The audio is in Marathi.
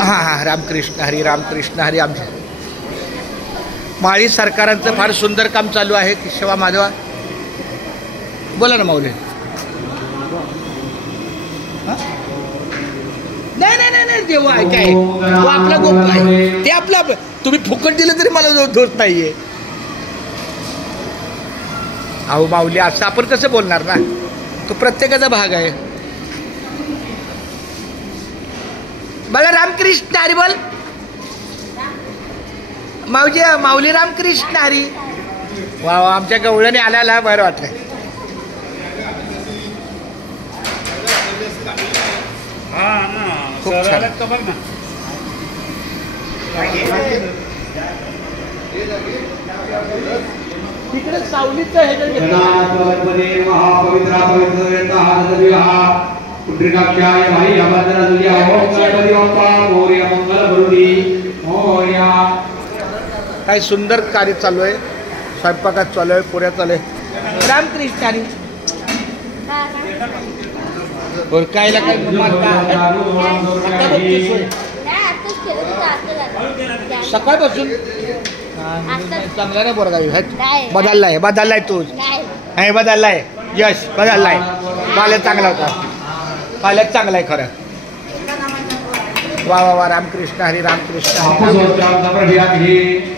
हां हां रामकृष्ण हरी रामकृष्ण हरी. आमच्या माळी सरकारांचं फार सुंदर काम चालू आहे की सेवा माधवा. बोला ना माऊली. नाही नाही नाही नाही देव आहे काय तो आपला गोप आहे ते आपलं तुम्ही फुकट दिलं तरी मला दोष नाहीये. अहो माऊली असं आपण कसं बोलणार ना तो प्रत्येकाचा भाग आहे. बघा रामकृष्ण हरी बोल माऊजी माऊली रामकृष्ण हरी. वा वा आमच्या गवळणी आल्याला बरं वाटलं. खूप छान. तिकडे सावलीचं हे काय सुंदर कार्य चालू आहे. स्वयंपाकात चालू आहे पुऱ्या चालू आहे. रामकृष्ण हरी कायला काय सकाळपासून चांगला नाही बोरगावी बदललाय बदललाय तू नाही बदललाय. यश बदललाय. पालक चांगला होता. पालक चांगला आहे खरं. वा वा वा रामकृष्ण हरी रामकृष्ण हरी.